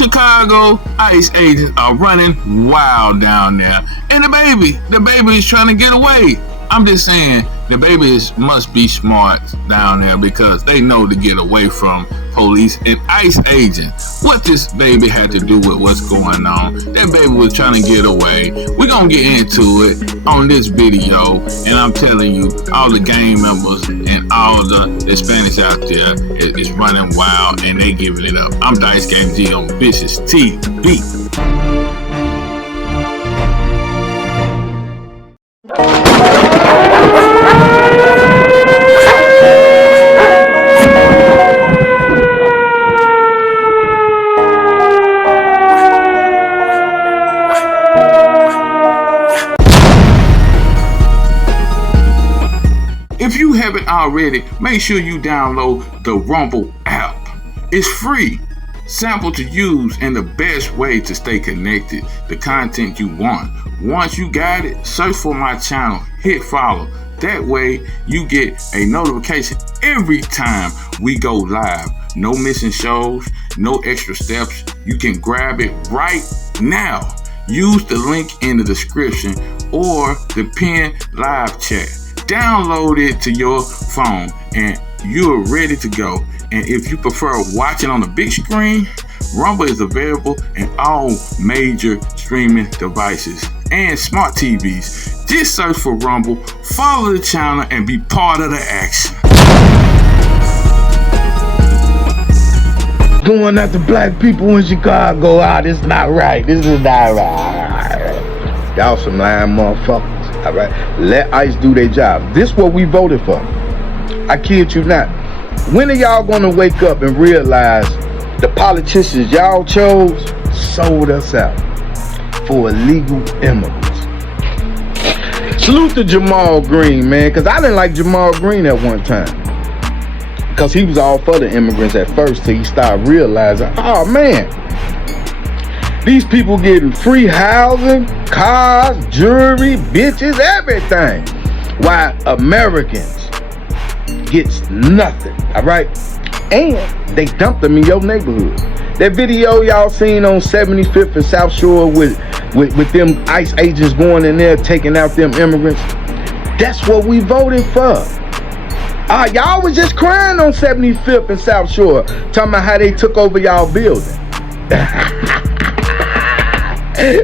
Chicago ICE agents are running wild down there. And the baby is trying to get away. I'm just saying, the babies must be smart down there because they know to get away from police and ICE agents. What this baby had to do with what's going on? That baby was trying to get away. We're going to get into it on this video. And I'm telling you, all the gang members and all the Hispanics out there is running wild and they giving it up. I'm Dice Game G on VishusTv. If you haven't already, make sure you download the Rumble app. It's free, simple to use, and the best way to stay connected to content you want. Once you got it, search for my channel, hit follow. That way you get a notification every time we go live. No missing shows, no extra steps. You can grab it right now. Use the link in the description or the pinned live chat. Download it to your phone and you're ready to go. And if you prefer watching on the big screen, Rumble is available in all major streaming devices and smart TVs. Just search for Rumble, follow the channel, and be part of the action. Going after black people in Chicago, this is not right. This is not right. Y'all some lying motherfuckers. All right, let ICE do their job. This is what we voted for. I kid you not. When are y'all gonna wake up and realize the politicians y'all chose sold us out for illegal immigrants? Salute to Jamal Green, man, because I didn't like Jamal Green at one time. Because he was all for the immigrants at first till he started realizing, oh man, these people getting free housing, cars, jewelry, bitches, everything. While Americans gets nothing, all right? And they dumped them in your neighborhood. That video y'all seen on 75th and South Shore with them ICE agents going in there taking out them immigrants, that's what we voted for. Y'all was just crying on 75th and South Shore, talking about how they took over y'all building.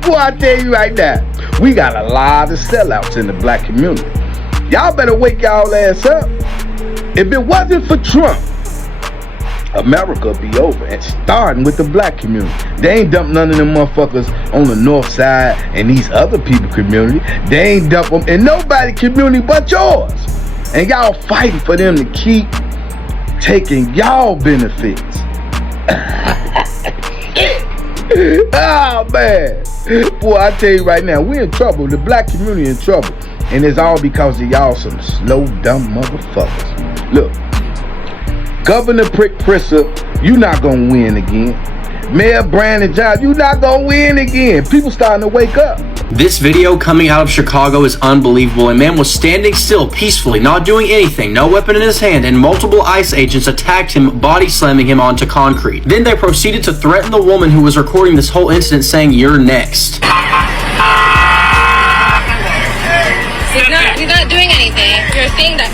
Boy, I tell you right now, we got a lot of sellouts in the black community. Y'all better wake y'all ass up. If it wasn't for Trump, America would be over, and starting with the black community. They ain't dumped none of them motherfuckers on the north side and these other people community. They ain't dumped them in nobody community but yours. And y'all fighting for them to keep taking y'all benefits. Oh man, boy, I tell you right now, we in trouble. The black community in trouble, and it's all because of y'all some slow, dumb motherfuckers. Look, Governor Prick Prisser, you not gonna win again. Mayor Brandon Johnson, you not gonna win again. People starting to wake up. This video coming out of Chicago is unbelievable. A man was standing still peacefully, not doing anything, no weapon in his hand, and multiple ICE agents attacked him, body slamming him onto concrete. Then they proceeded to threaten the woman who was recording this whole incident, saying, "You're next." He's not doing anything. You're saying that.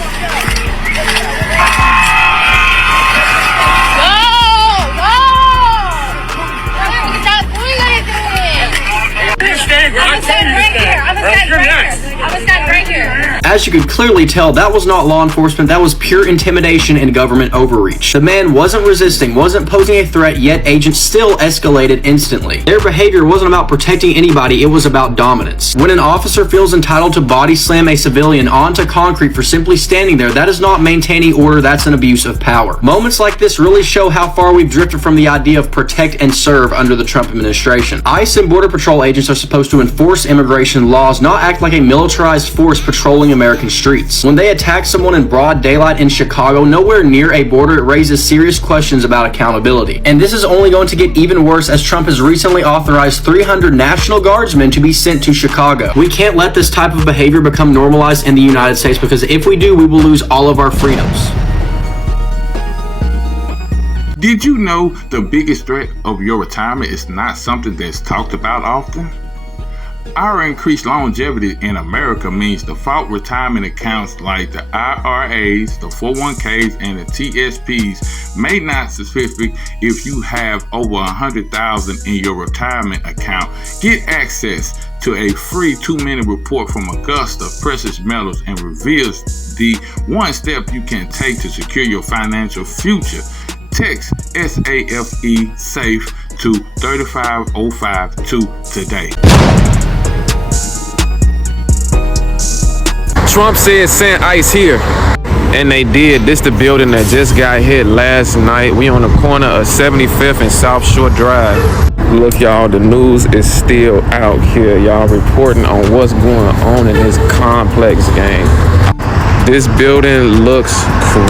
As you could clearly tell, that was not law enforcement, that was pure intimidation and government overreach. The man wasn't resisting, wasn't posing a threat, yet agents still escalated instantly. Their behavior wasn't about protecting anybody, it was about dominance. When an officer feels entitled to body slam a civilian onto concrete for simply standing there, that is not maintaining order, that's an abuse of power. Moments like this really show how far we've drifted from the idea of protect and serve under the Trump administration. ICE and Border Patrol agents are supposed to enforce immigration laws, not act like a militarized force patrolling American streets. When they attack someone in broad daylight in Chicago, nowhere near a border, it raises serious questions about accountability. And this is only going to get even worse as Trump has recently authorized 300 National Guardsmen to be sent to Chicago. We can't let this type of behavior become normalized in the United States, because if we do, we will lose all of our freedoms. Did you know the biggest threat of your retirement is not something that's talked about often? Our increased longevity in America means default retirement accounts like the IRAs, the 401ks, and the TSPs may not specific if you have over $100,000 in your retirement account. Get access to a free 2-minute report from Augusta Precious Metals and reveals the one step you can take to secure your financial future. Text SAFE SAFE to 35052 today. Trump said send ICE here, and they did. This the building that just got hit last night. We on the corner of 75th and South Shore Drive. Look, y'all, the news is still out here. Y'all reporting on what's going on in this complex, gang. This building looks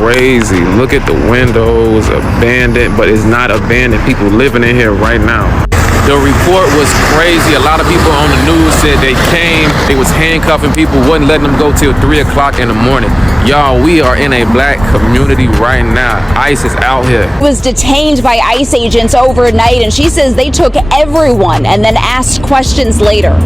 crazy. Look at the windows, abandoned, but it's not abandoned. People living in here right now. The report was crazy. A lot of people on the news said they came, they was handcuffing people, wouldn't letting them go till 3 o'clock in the morning. Y'all, we are in a black community right now. ICE is out here. Was detained by ICE agents overnight, and she says they took everyone and then asked questions later.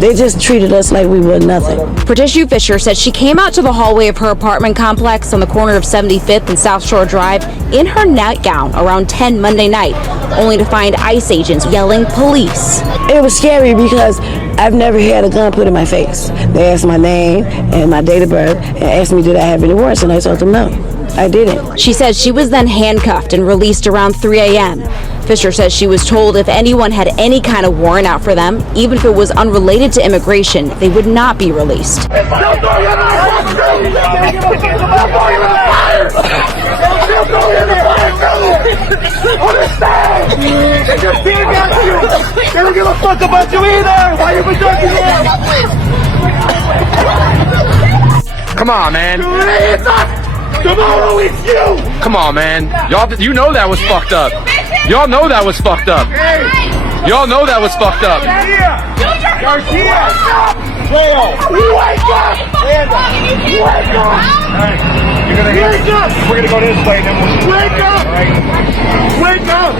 They just treated us like we were nothing. Patricia Fisher said she came out to the hallway of her apartment complex on the corner of 75th and South Shore Drive in her nightgown around 10 Monday night, only to find ICE agents yelling police. It was scary because I've never had a gun put in my face. They asked my name and my date of birth and asked me did I have any warrants, and I told them no, I didn't. She said she was then handcuffed and released around 3 a.m. Fisher says she was told if anyone had any kind of warrant out for them, even if it was unrelated to immigration, they would not be released. They don't give a fuck about you either. Why you protecting them? Come on, man. Tomorrow it's you. Come on, man. Y'all, you know that was fucked up. Y'all know that was fucked up. Y'all know that was fucked up. Garcia! Wake up! Wake up! Hey, you're gonna wake up! We're gonna go this way, then we'll wake up! Wake up!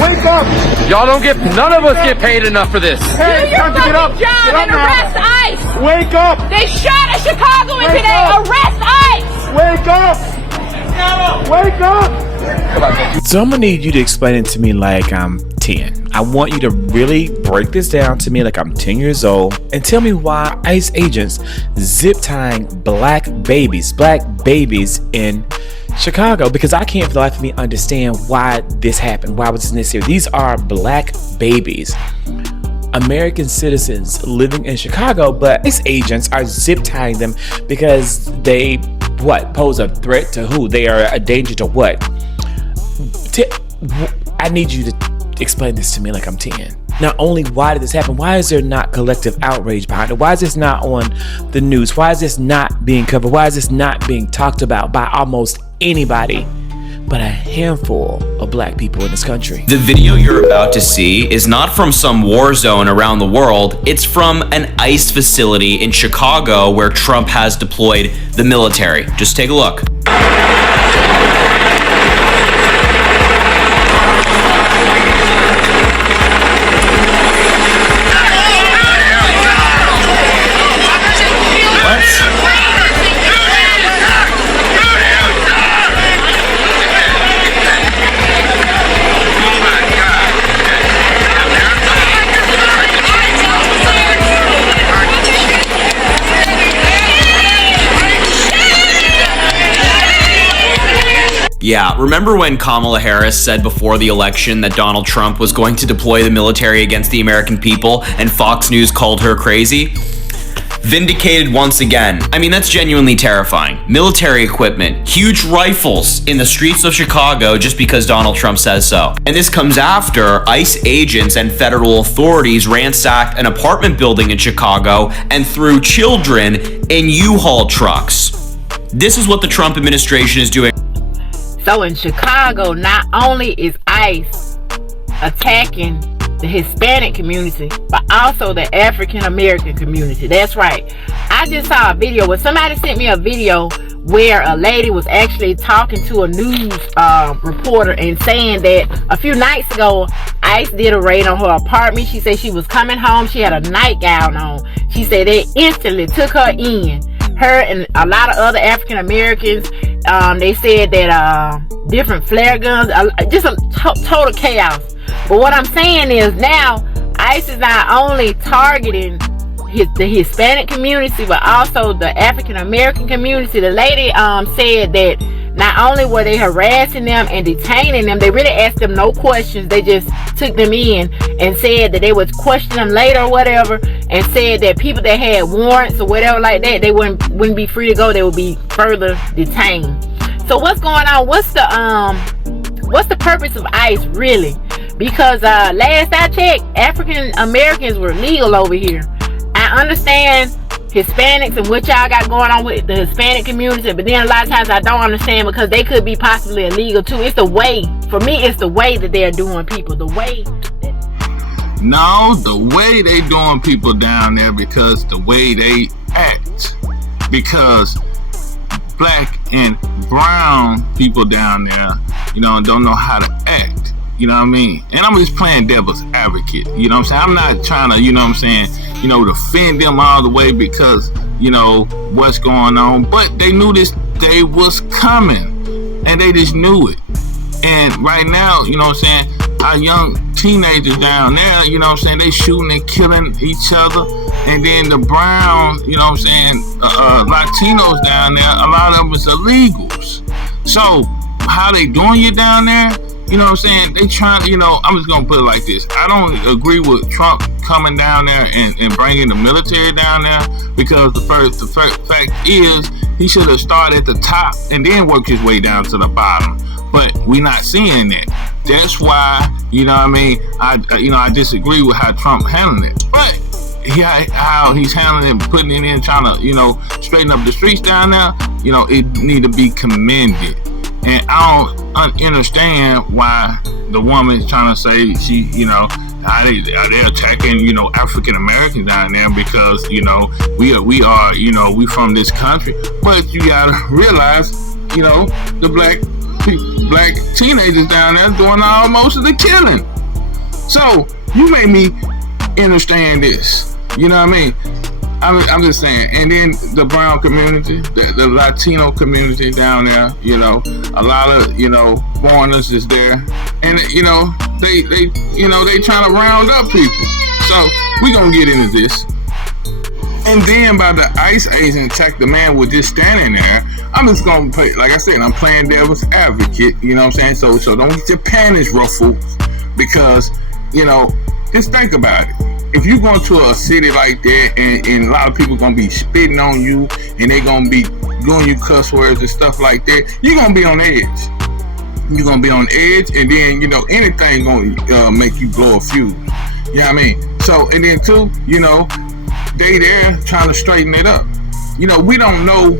Wake up! Y'all don't get, none of us get paid enough for this. Hey, it's time to get up! Job Get up and now! arrest ICE! Wake up! They shot a Chicagoan Wake today! up. Arrest ICE! Wake up! Wake up! So I'm gonna need you to explain it to me like I'm 10. I want you to really break this down to me like I'm 10 years old and tell me why ICE agents zip tying black babies in Chicago, because I can't for the life of me understand why this happened. Why was this necessary? These are black babies, American citizens living in Chicago, but ICE agents are zip tying them because they pose a threat to who? They are a danger to what? I need you to explain this to me like I'm 10. Not only why did this happen, why is there not collective outrage behind it? Why is this not on the news? Why is this not being covered? Why is this not being talked about by almost anybody but a handful of black people in this country? The video you're about to see is not from some war zone around the world. It's from an ICE facility in Chicago where Trump has deployed the military. Just take a look. Yeah, remember when Kamala Harris said before the election that Donald Trump was going to deploy the military against the American people, and Fox News called her crazy? Vindicated once again. I mean, that's genuinely terrifying. Military equipment, huge rifles in the streets of Chicago just because Donald Trump says so. And this comes after ICE agents and federal authorities ransacked an apartment building in Chicago and threw children in U-Haul trucks. This is what the Trump administration is doing. So in Chicago, not only is ICE attacking the Hispanic community, but also the African American community. That's right. I just saw a video where somebody sent me a video where a lady was actually talking to a news reporter and saying that a few nights ago ICE did a raid on her apartment. She said she was coming home, she had a nightgown on. She said they instantly took her in, her and a lot of other African Americans. They said that different flare guns, just a total chaos. But what I'm saying is now ICE is not only targeting the Hispanic community, but also the African American community. The lady said that not only were they harassing them and detaining them, they really asked them no questions. They just took them in and said that they would question them later or whatever, and said that people that had warrants or whatever like that, they wouldn't be free to go. They would be further detained. So what's going on? What's the purpose of ICE really? Because last I checked, African Americans were legal over here. I understand Hispanics and what y'all got going on with the Hispanic community, but then a lot of times I don't understand because they could be possibly illegal too. It's the way, for me, it's the way that they're doing people. The way they doing people down there, because the way they act. Because black and brown people down there, don't know how to act. You know what I mean? And I'm just playing devil's advocate. You know what I'm saying? I'm not trying to, defend them all the way because, what's going on. But they knew this day was coming. And they just knew it. And right now, our young teenagers down there, they shooting and killing each other. And then the brown, Latinos down there, a lot of them is illegals. So how they doing you down there? They trying to, I'm just going to put it like this. I don't agree with Trump coming down there and bringing the military down there, because the fact is he should have started at the top and then worked his way down to the bottom. But we're not seeing that. That's why, I disagree with how Trump handling it. But how he's handling it, putting it in, trying to, straighten up the streets down there, it need to be commended. And I don't understand why the woman's trying to say she, they're attacking, African Americans down there because, we are, we from this country. But you gotta realize, the black teenagers down there doing most of the killing. So you made me understand this. You know what I mean? I'm just saying. And then the brown community, the Latino community down there, a lot of, foreigners is there. And, they trying to round up people. So we gonna get into this. And then by the ICE agent attack the man was just standing there, I'm just gonna play, like I said, I'm playing devil's advocate, you know what I'm saying? So don't get your panties ruffled, because, just think about it. If you go to a city like that and a lot of people gonna be spitting on you and they gonna be doing you cuss words and stuff like that, you're gonna be on edge. You're gonna be on edge, and then anything gonna make you blow a fuse. You know what I mean? So, and then too, they there trying to straighten it up. We don't know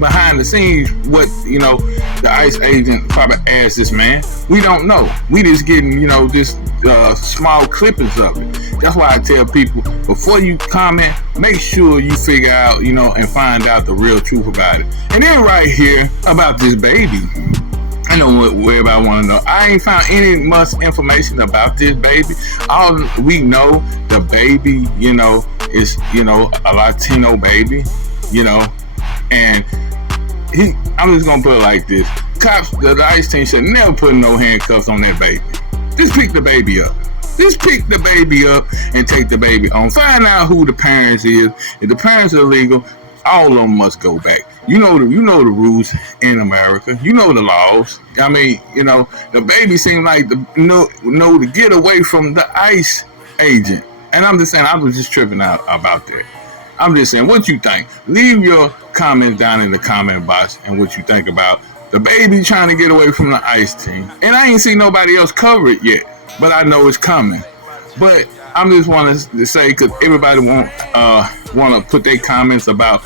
behind the scenes what the ICE agent probably asked this man. We don't know. We just getting this small clippings of it. That's why I tell people, before you comment, make sure you figure out and find out the real truth about it. And then right here about this baby, I know what everybody want to know. I ain't found any much information about this baby. All we know, the baby is a Latino baby, and I'm just gonna put it like this. Cops, the ICE team should never put no handcuffs on that baby. Just pick the baby up. Just pick the baby up and take the baby on. Find out who the parents is. If the parents are illegal, all of them must go back. You know the rules in America. You know the laws. I mean, the baby seemed like to get away from the ICE agent. And I'm just saying, I was just tripping out about that. I'm just saying, what you think? Leave your comments down in the comment box and what you think about the baby trying to get away from the ICE team. And I ain't seen nobody else cover it yet, but I know it's coming. But I'm just wanting to say, because everybody want to put their comments about,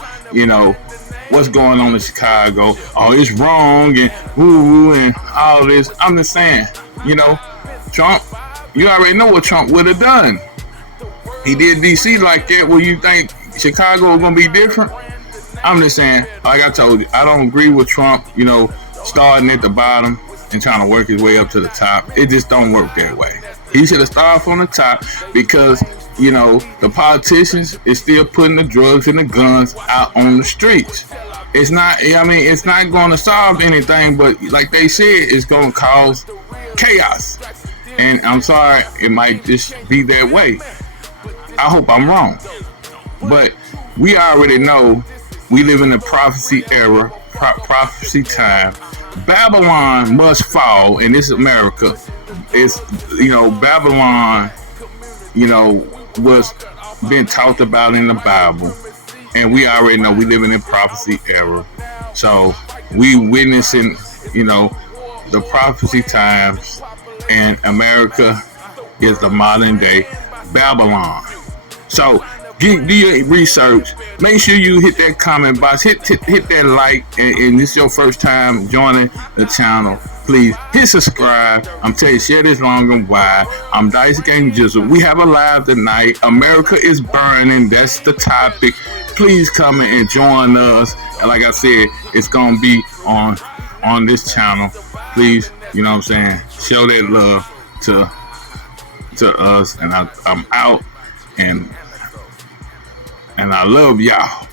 what's going on in Chicago. Oh, it's wrong and woo and all this. I'm just saying, Trump, you already know what Trump would have done. He did DC like that. Well, you think Chicago is going to be different? I'm just saying, like I told you, I don't agree with Trump, starting at the bottom and trying to work his way up to the top. It just don't work that way. He should have started from the top because, the politicians is still putting the drugs and the guns out on the streets. It's not, it's not going to solve anything, but like they said, it's going to cause chaos. And I'm sorry, it might just be that way. I hope I'm wrong. But we already know we live in the prophecy era, prophecy time. Babylon must fall, and this is America. It's, Babylon, was been talked about in the Bible. And we already know we live in a prophecy era. So we witnessing, the prophecy times, and America is the modern day Babylon. So do your research. Make sure you hit that comment box, hit that like, and this is your first time joining the channel. Please hit subscribe. I'm telling you, share this long and wide. I'm Dice Game Jizzle. We have a live tonight. America is burning. That's the topic. Please come in and join us. And like I said, it's gonna be on this channel. Please, show that love to us. And I'm out, and I love y'all.